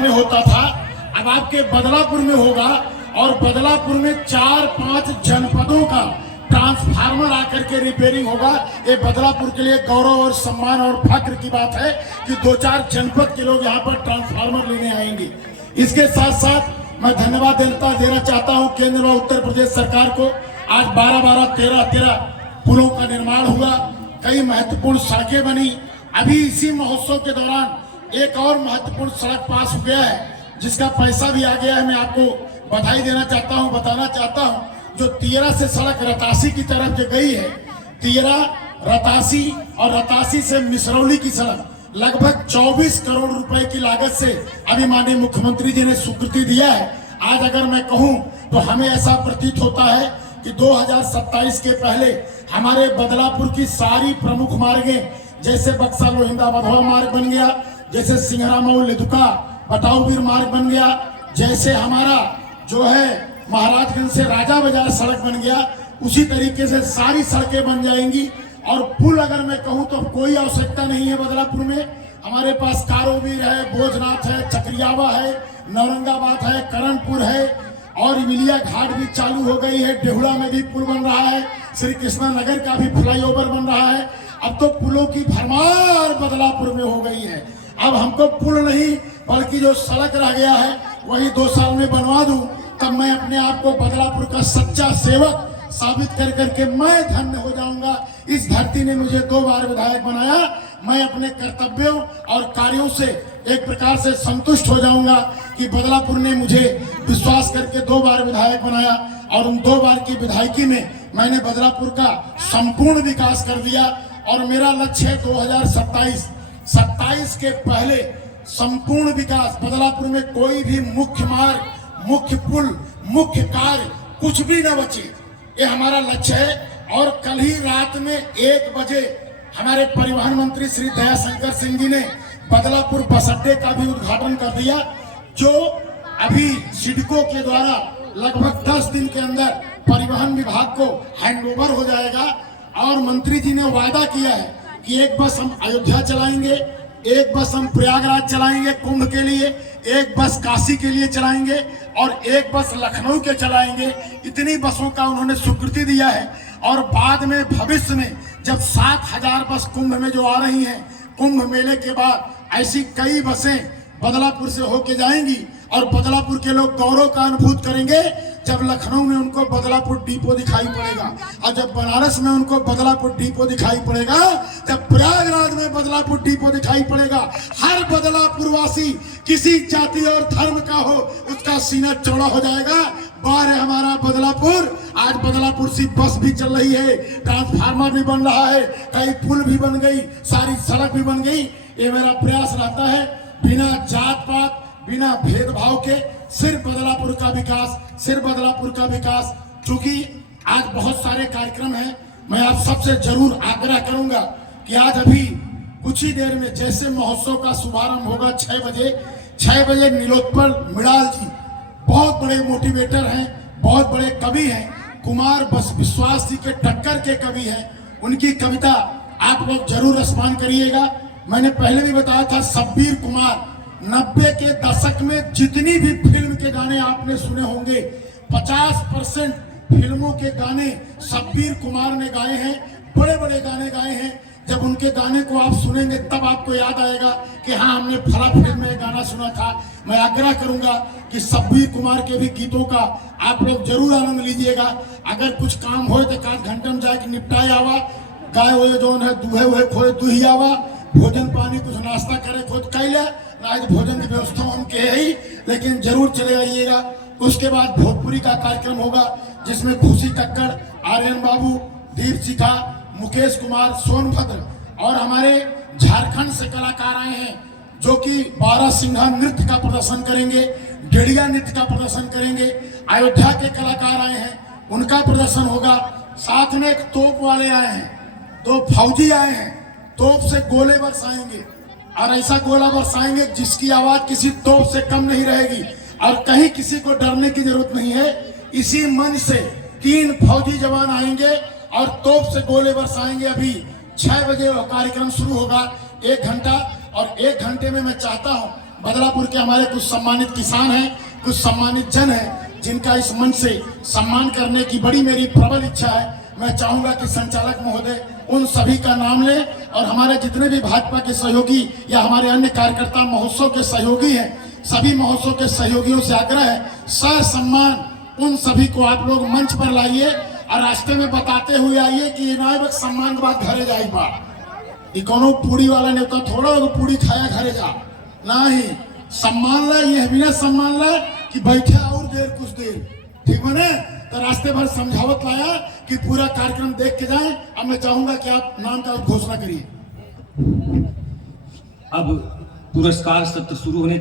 में होता था, अब आपके बदलापुर में होगा। और बदलापुर में 4-5 जनपदों का ट्रांसफार्मर आकर के रिपेयरिंग होगा। ये बदलापुर के लिए गौरव और सम्मान और फक्र की बात है कि 2-4 जनपद के लोग यहाँ पर ट्रांसफार्मर लेने आएंगे। इसके साथ साथ मैं धन्यवाद देना चाहता हूँ केंद्र व उत्तर प्रदेश सरकार को। आज 12-12, 13-13 पुलों का निर्माण हुआ, कई महत्वपूर्ण सड़कें बनी। अभी इसी महोत्सव के दौरान एक और महत्वपूर्ण सड़क पास हो गया है जिसका पैसा भी आ गया है। मैं आपको बधाई देना चाहता हूं, बताना चाहता हूं। जो 13 से सड़क रतासी की तरफ जो गई है, 13 रतासी और रतासी से मिसरौली की सड़क लगभग 24 करोड़ रुपए की लागत से अभी माननीय मुख्यमंत्री जी ने स्वीकृति दिया है। आज अगर मैं कहूं तो हमें ऐसा प्रतीत होता है कि 2027 के पहले हमारे बदलापुर की सारी प्रमुख मार्गें, जैसे बक्सा लोहिंदा भदोही मार्ग बन गया, जैसे सिंघरा मऊ लिदुका बटाऊबीर मार्ग बन गया, जैसे हमारा जो है महाराजगंज से राजा बाजार सड़क बन गया, उसी तरीके से सारी सड़कें बन जाएंगी। और पुल अगर मैं कहूं तो कोई आवश्यकता नहीं है बदलापुर में। हमारे पास कारोबीर है, भोजनाथ है, चक्रियावा है, नौरंगाबाद है, करणपुर है और इमिलिया घाट भी चालू हो गई है। डेहुड़ा में भी पुल बन रहा है, श्री कृष्णा नगर का भी फ्लाईओवर बन रहा है। अब तो पुलों की भरमार बदलापुर में हो गई है। अब हमको पुल नहीं बल्कि जो सड़क रह गया है वही 2 साल में बनवा दूं, तब मैं अपने आप को बदलापुर का सच्चा सेवक साबित कर करके मैं धन्य हो जाऊंगा। इस धरती ने मुझे 2 बार विधायक बनाया, मैं अपने कर्तव्यों और कार्यों से एक प्रकार से संतुष्ट हो जाऊंगा कि बदलापुर ने मुझे विश्वास करके 2 बार विधायक बनाया और उन 2 बार की विधायकी में मैंने बदलापुर का संपूर्ण विकास कर दिया। और मेरा लक्ष्य है 2027 के पहले संपूर्ण विकास। बदलापुर में कोई भी मुख्य मार्ग, मुख्य पुल, मुख्य कार्य कुछ भी न बचे, ये हमारा लक्ष्य है। और कल ही रात में 1 बजे हमारे परिवहन मंत्री श्री दयाशंकर सिंह जी ने बदलापुर बस अड्डे का भी उद्घाटन कर दिया, जो अभी सिडको के द्वारा लगभग 10 दिन के अंदर परिवहन विभाग को हैंडओवर हो जाएगा। और मंत्री जी ने वायदा किया है कि 1 बस हम अयोध्या चलाएंगे, 1 बस हम प्रयागराज चलाएंगे कुंभ के लिए, 1 बस काशी के लिए चलाएंगे और 1 बस लखनऊ के चलाएंगे। इतनी बसों का उन्होंने स्वीकृति दिया है। और बाद में भविष्य में जब 7000 बस कुंभ में जो आ रही हैं, कुंभ मेले के बाद ऐसी कई बसें बदलापुर से होके जाएंगी और बदलापुर के लोग गौरव का अनुभूत करेंगे जब लखनऊ में उनको बदलापुर डिपो दिखाई पड़ेगा, और जब बनारस में उनको बदलापुर डिपो दिखाई पड़ेगा, जब प्रयागराज में बदलापुर डिपो दिखाई पड़ेगा। हर बदलापुरवासी किसी जाति और धर्म का हो, उसका सीना चौड़ा हो जाएगा। बार है हमारा बदलापुर। आज बदलापुर से बस भी चल रही है, ट्रांसफार्मर भी बन रहा है, कई पुल भी बन गई, सारी सड़क भी बन गई। ये मेरा प्रयास रहता है बिना जात पात, बिना भेदभाव के सिर्फ बदलापुर का विकास, सिर्फ बदलापुर का विकास। क्योंकि आज बहुत सारे कार्यक्रम हैं, मैं आप सबसे जरूर आग्रह करूंगा कि आज अभी कुछ ही देर में जैसे महोत्सव का शुभारंभ होगा 6 बजे नीलोत्पल मृणाल जी बहुत बड़े मोटिवेटर हैं, बहुत बड़े कवि हैं, कुमार बस विश्वास जी के टक्कर के कवि हैं। उनकी कविता आप लोग जरूर रसपान करिएगा। मैंने पहले भी बताया था, शब्बीर कुमार 90 के दशक में जितनी भी फिल्म के गाने आपने सुने होंगे, 50% फिल्मों के गाने शब्बीर कुमार ने गाए हैं, बड़े बड़े गाने गाए हैं। जब उनके गाने को आप सुनेंगे तब आपको याद आएगा कि हाँ, हमने फला फिल्म में गाना सुना था। मैं आग्रह करूंगा कि शब्बीर कुमार के भी गीतों का आप लोग जरूर आनंद लीजिएगा। अगर कुछ काम हो तो 1 घंटे में जाके निपटाए आवा, गाय हुए जो है दूहे हुए खोए दुही आवा, भोजन पानी कुछ नाश्ता करे खुद कैले, आज भोजन की व्यवस्था हम के है ही, लेकिन जरूर चले आइएगा। उसके बाद भोजपुरी का कार्यक्रम होगा जिसमें खुशी कक्कड़, आर्यन बाबू, दीप शिखा, मुकेश कुमार, सोनभद्र और हमारे झारखंड से कलाकार आए हैं जो कि 12 सिंघा नृत्य का प्रदर्शन करेंगे, डेढ़िया नृत्य का प्रदर्शन करेंगे। अयोध्या के कलाकार आए हैं, उनका प्रदर्शन होगा। साथ में एक तोप वाले आए हैं, 2 फौजी आए हैं, तोप से गोले बरसाएंगे और ऐसा गोला बरसाएंगे जिसकी आवाज किसी तोप से कम नहीं रहेगी और कहीं किसी को डरने की जरूरत नहीं है। इसी मंच से 3 फौजी जवान आएंगे और तोप से गोले बरसाएंगे। अभी 6 बजे कार्यक्रम शुरू होगा, 1 घंटा, और 1 घंटे में मैं चाहता हूं बदलापुर के हमारे कुछ सम्मानित किसान हैं, कुछ सम्मानित जन हैं, जिनका इस मंच से सम्मान करने की बड़ी मेरी प्रबल इच्छा है। मैं चाहूंगा कि संचालक महोदय उन सभी का नाम ले और हमारे जितने भी भाजपा के सहयोगी या हमारे अन्य कार्यकर्ता महोत्सव के सहयोगी हैं, सभी महोत्सव के सहयोगियों से आग्रह है, ससम्मान उन सभी को आप लोग मंच पर लाइए और रास्ते में बताते हुए आइए कि ना बस सम्मान के बाद घरे जाए बा ये कोनो पूड़ी वाला ने तो थोड़ा पूड़ी खाया घरे जा ना ही सम्मान ला, ये भी ना सम्मान ला कि बैठे और देर कुछ देर, ठीक है ना। तो रास्ते भर समझावत लाया कि पूरा कार्यक्रम देख के जाएं। अब मैं चाहूंगा कि आप नाम का घोषणा करिए। अब पुरस्कार सत्र शुरू होने